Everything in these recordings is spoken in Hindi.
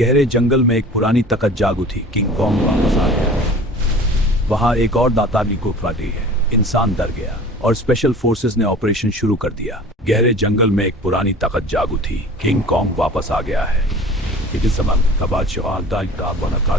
गहरे जंगल में एक पुरानी तकत जाग उठी। किंग कॉन्ग वापस आ गया। वहां एक और दातारनी गुफा दी है। इंसान डर गया और स्पेशल फोर्सेस ने ऑपरेशन शुरू कर दिया। गहरे जंगल में एक पुरानी ताकत जाग उठी। किंग कॉन्ग वापस आ गया है। इस समय का बादशाह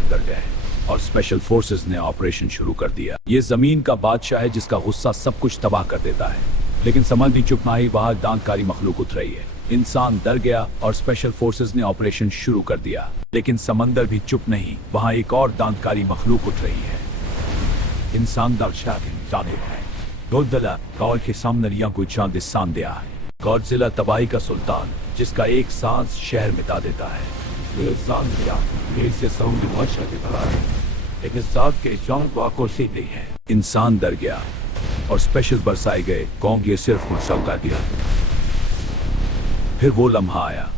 डर गए और स्पेशल फोर्सेस ने ऑपरेशन शुरू कर दिया। ये जमीन का बादशाह है जिसका गुस्सा सब कुछ तबाह कर देता है। लेकिन समझ नहीं चुप ना ही वहां दांतकारी मखलूक उतर रही है। इंसान डर गया और स्पेशल फोर्सेस ने ऑपरेशन शुरू कर दिया। लेकिन समंदर भी चुप नहीं, वहां एक और दांतकारी मखलूक उठ रही है। इंसान गोdzilla गॉड के सामने रिया को चांद स्थान दिया है। गॉडजिला तबाही का सुल्तान जिसका एक सांस शहर मिटा देता है। लेकिन साथ के जॉन को आकोशी नहीं है। इंसान डर गया और स्पेशल बरसाए गए। कॉन्ग ये सिर्फ मुर्शल कर दिया। फिर वो लम्हा आया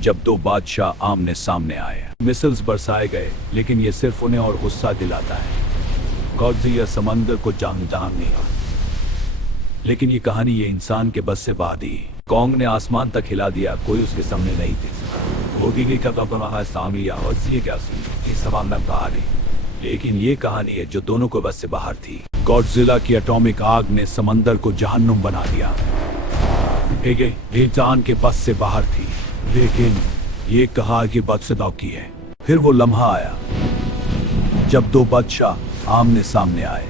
जब दो बादशाह आमने सामने आए। मिसाइल्स बरसाए गए लेकिन ये सिर्फ उन्हें और गुस्सा दिलाता है। गॉडजिला समंदर को जान नहीं आ, लेकिन ये कहानी ये इंसान के बस से बाहर थी। कॉन्ग ने आसमान तक हिला दिया, कोई उसके सामने नहीं थी। लेकिन ये कहानी है जो दोनों को बस से बाहर थी। गॉडजिला की एटॉमिक आग ने समंदर को जहन्नुम बना दिया। इंसान के बस से बाहर थी, लेकिन ये कहा कि बदसदाव की है। फिर वो लम्हा आया जब दो बादशाह आमने सामने आए।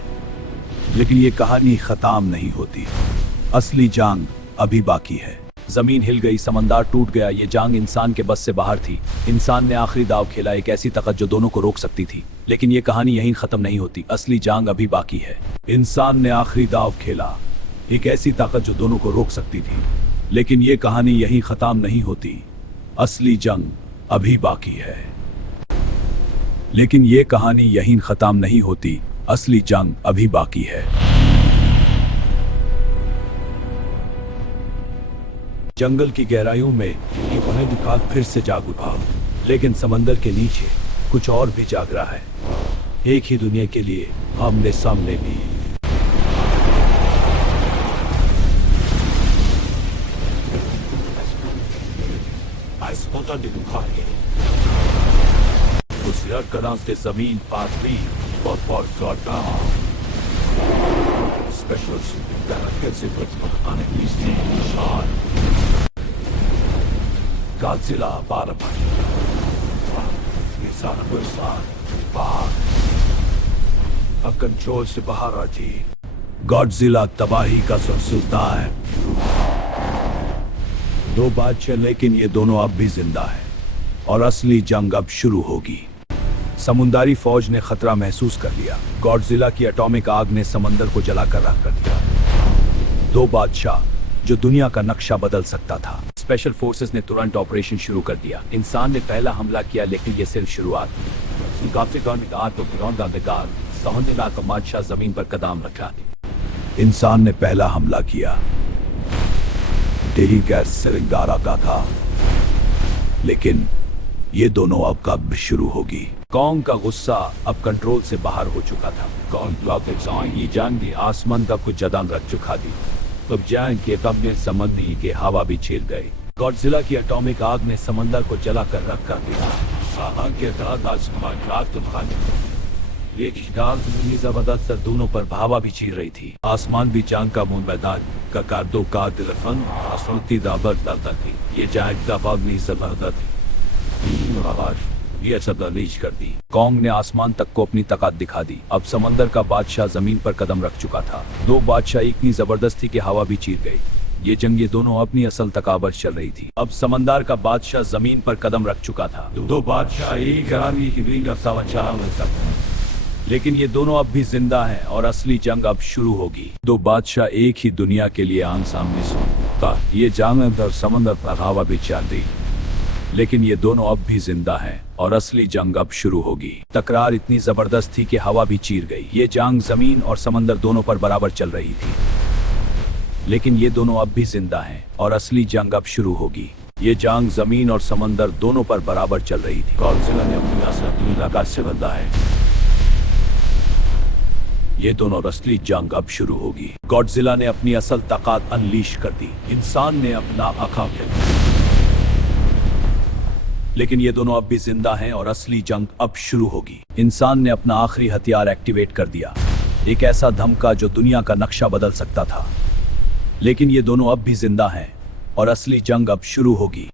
लेकिन ये कहानी खत्म नहीं होती। असली जंग अभी बाकी है। जमीन हिल गई, समंदर टूट गया। ये जंग इंसान के बस से बाहर थी। इंसान ने आखिरी दाव खेला, एक ऐसी ताकत जो दोनों को रोक सकती थी। लेकिन ये कहानी यहीं खत्म नहीं होती। असली जंग अभी बाकी है। इंसान ने आखिरी दाव खेला, एक ऐसी ताकत जो दोनों को रोक सकती थी। लेकिन ये कहानी यहीं खत्म नहीं होती। असली जंग अभी बाकी है। लेकिन ये कहानी यहीं खत्म नहीं होती। असली जंग अभी बाकी है। जंगल की गहराइयों में ये दुकान फिर से जाग उठा। लेकिन समंदर के नीचे कुछ और भी जाग रहा है। एक ही दुनिया के लिए आमने सामने भी। उस कदम से जमीन पास भी Special Godzilla अब कंट्रोल से बाहर आती। गॉडजिला तबाही का सुल्तान है। दो बादशाह, लेकिन ये दोनों अब भी जिंदा है और असली जंग अब शुरू होगी। समुद्री फौज ने खतरा महसूस कर लिया। गॉडजिला की एटॉमिक आग ने समंदर को जलाकर राख कर दिया। दो बादशाह जो दुनिया का नक्शा बदल सकता था। स्पेशल फोर्सेस ने तुरंत ऑपरेशन शुरू कर दिया। इंसान ने पहला हमला किया, लेकिन ये सिर्फ शुरुआत थी। बादशाह जमीन पर कदम रखा। इंसान ने पहला हमला किया, यही गैस सिरंगारा का था। लेकिन ये दोनों अब कब शुरू होगी। कॉन्ग का गुस्सा अब कंट्रोल से बाहर हो चुका था। कॉन्ग ये जंग भी आसमान तक को जदान रख चुका थी। तब जंग के तब में समझ नहीं के हवा भी छील गई। गॉडजिला की एटॉमिक आग ने समंदर को जलाकर रख कर दिया। जबरदस्त दोनों पर भावा भी चीर रही थी। आसमान भी जंग का मुंह मैदान का कार्दो का दिलफन आसमानी दाबर डालता थी। ये जंग दबागनी जबरदस्त ये सब रीच कर दी। कॉन्ग ने आसमान तक को अपनी ताकत दिखा दी। अब समंदर का बादशाह जमीन पर कदम रख चुका था। दो बादशाह इतनी जबरदस्ती की हवा भी चीर गई। ये जंग ये दोनों अपनी असल तकाबर चल रही थी। अब समंदर का बादशाह जमीन पर कदम रख चुका था। दो बादशाह लेकिन ये दोनों अब भी जिंदा हैं और असली जंग अब शुरू होगी। दो बादशाह एक ही दुनिया के लिए आम सामने सुनता। ये जंग समंदर पर हवा भी चल रही, लेकिन ये दोनों अब भी जिंदा हैं और असली जंग अब शुरू होगी। तकरार इतनी जबरदस्त थी कि हवा भी चीर गई। ये जंग जमीन और समंदर दोनों पर बराबर चल रही थी, लेकिन ये दोनों अब भी जिंदा हैं और असली जंग अब शुरू होगी। ये जंग जमीन और समंदर दोनों पर बराबर चल रही थी। गॉडजिला ने अपनी असली ताकत से बदला है। ये दोनों असली जंग अब शुरू होगी। गॉडजिला ने अपनी असल ताकत अनलीश कर दी। इंसान ने अपना आका लेकिन ये दोनों अब भी जिंदा हैं और असली जंग अब शुरू होगी। इंसान ने अपना आखिरी हथियार एक्टिवेट कर दिया, एक ऐसा धमका जो दुनिया का नक्शा बदल सकता था। लेकिन ये दोनों अब भी जिंदा हैं और असली जंग अब शुरू होगी।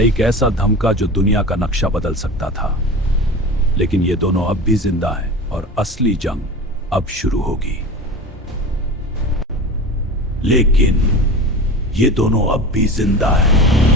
एक ऐसा धमका जो दुनिया का नक्शा बदल सकता था, लेकिन ये दोनों अब भी जिंदा हैं और असली जंग अब शुरू होगी। लेकिन ये दोनों अब भी जिंदा हैं